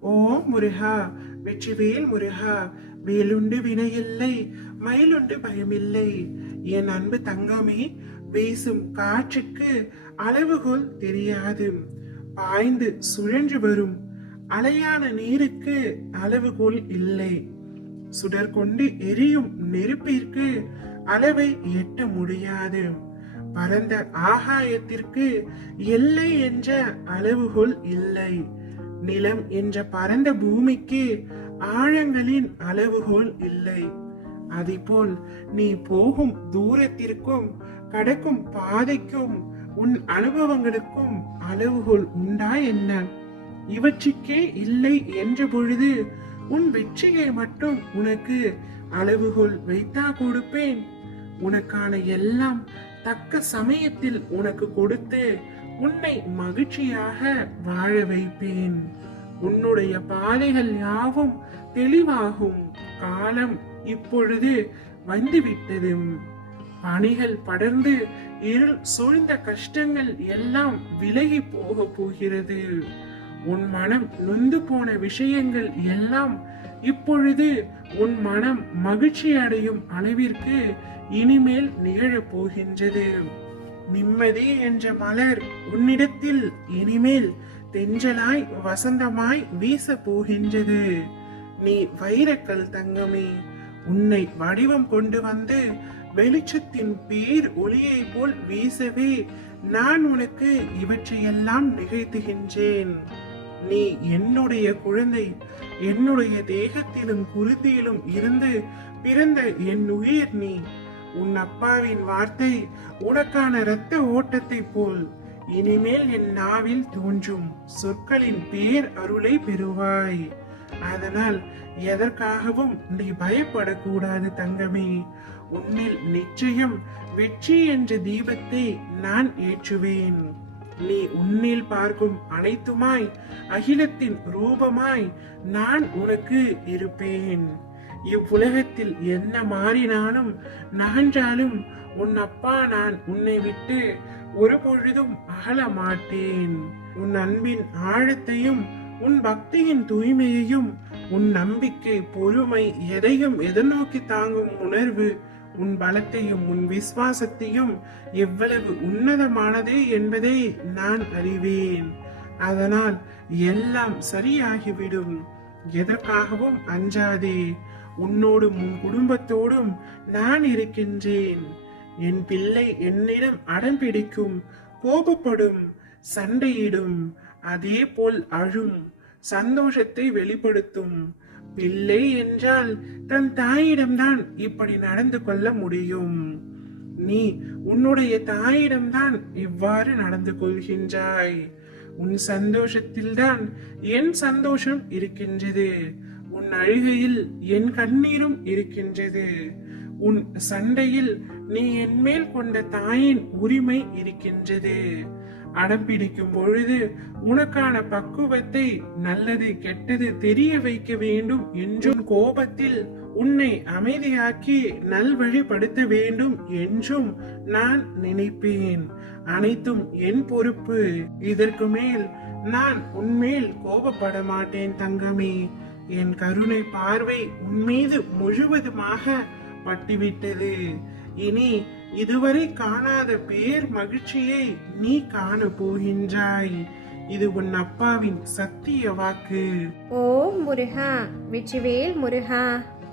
ஓம் முருகா, வெற்றிவேல் முருகா. வேலுண்டு வினையில்லை, மயிலுண்டு பயமில்லை. என் அன்பு தங்கமே, வீசும் காற்றுக்கு அளவுகோல் தெரியாது. பாய்ந்து சுழன்று வரும் அலையான நீருக்கு அளவுகோல் இல்லை. சுடர் கொண்டு எரியும் நெருப்பிற்கு அளவை எட்ட முடியாது. பரந்த ஆகாயத்திற்கு எல்லை என்ற அளவுகோல் இல்லை. நிலம் என்ற பரந்த பூமிக்கு ஆழங்களின் அளவுகோல் இல்லை. அதேபோல் நீ போகும் தூரத்திற்கும் கடக்கும் பாதைக்கும் உன் அனுபவங்களுக்கும் அளவுகோல் உண்டா என்ன? இவற்றுக்கே இல்லை என்ற பொழுது உன் வெற்றியை மட்டும் உனக்கு அளவுகோல் வைத்தா கொடுப்பேன். உனக்கான எல்லாம் தக்க சமயத்தில் உனக்கு கொடுத்து உன்னை மகிழ்ச்சியாக வாழ வைப்பேன். உன்னுடைய பாதைகள் யாவும் தெளிவாகும் காலம் இப்பொழுது வந்துவிட்டது. பணிகள் படர்ந்து இருள் சூழ்ந்த கஷ்டங்கள் எல்லாம் விலகி போக போகிறது. உன் மனம் நொந்து போன விஷயங்கள் எல்லாம் இப்பொழுது உன் மனம் மகிழ்ச்சி அடையும் அளவிற்கு இனிமேல் நிகழப் போகின்றது. நிம்மதி என்ற மலர் உன்னிடத்தில் இனிமேல் தென்றலாய் வசந்தமாய் வீச போகின்றது. நீ வைரக்கல் தங்கமே, உன்னை வடிவம் கொண்டு வந்து வெளிச்சத்தின் பேர் ஒளியை போல் வீசவே நான் உனக்கு இவற்றையெல்லாம் நிகழ்த்துகின்றேன். நீ என்னுடைய குழந்தை, என்னுடைய தேகத்திலும் குருதியிலும் இருந்து பிறந்த என் உயிர் நீ. உன் அப்பாவின் வார்த்தை உனக்கான இரத்த ஓட்டத்தை போல் இனிமேல் என் நாவில் தோன்றும் சொற்களின் பேர் அருளை பெறுவாய். அதனால் எதற்காகவும் நீ பயப்படக்கூடாது தங்கமே. உன்னில் நிச்சயம் வெற்றி என்ற தீபத்தை நான் ஏற்றுவேன். நீ உன்னில் பார்க்கும் அனைத்துமாய் அகிலத்தின் ரூபமாய் நான் உனக்கு இருப்பேன். இவ்வுலகத்தில் என்ன மாறினாலும் நகன்றாலும் உன் அப்பா நான் உன்னை விட்டு ஒரு பொழுதும் அகல மாட்டேன். உன் அன்பின் ஆழத்தையும் உன் பக்தியின் தூய்மையையும் உன் நம்பிக்கை பொறுமை எதையும் எதிர்நோக்கி தாங்கும் உணர்வு உன் பலத்தையும் உன் விசுவாசத்தையும் எவ்வளவு உன்னதமானது என்பதை நான் அறிவேன். அதனால் எல்லாம் சரியாகிவிடும். எதற்காகவும் அஞ்சாதே. உன்னோடும் உன் குடும்பத்தோடும் நான் இருக்கின்றேன். என் பிள்ளை என்னிடம் அடம் பிடிக்கும், கோபப்படும், சண்டையிடும், அதே போல் அழும், சந்தோஷத்தை வெளிப்படுத்தும். பிள்ளை என்றால் தன் தாயிடம்தான் இப்படி நடந்து கொள்ள முடியும். நீ உன்னுடைய தாயிடம்தான் இவ்வாறு நடந்து கொள்கின்றாய். உன் சந்தோஷத்தில்தான் என் சந்தோஷம் இருக்கின்றது. உன் அழுகையில் என் கண்ணீரும் இருக்கின்றது. உன் சண்டையில் நீ என் மேல் கொண்ட தாயின் உரிமை இருக்கின்றது. அடம்பிடிக்கும் பொழுது உனக்கான பக்குவத்தை நல்லது கெட்டது தெரிய வைக்க வேண்டும் என்றும் கோபத்தில் உன்னை அமைதியாக்கி நல்வழிப்படுத்த வேண்டும் என்றும் நான் நினைப்பேன். அனைத்தும் என் பொறுப்பு. இதற்கு மேல் நான் உன்மேல் கோபப்பட மாட்டேன் தங்கமே. என் கருணை பார்வை உன்மீது முழுவதுமாக பட்டுவிட்டது. இனி இதுவரை காணாத பேர் மகிழ்ச்சியை நீ காண போகின்றாய். இது உன் அப்பாவின் சத்திய வாக்கு. ஓம் முருகா, வெற்றிவேல் முருகா.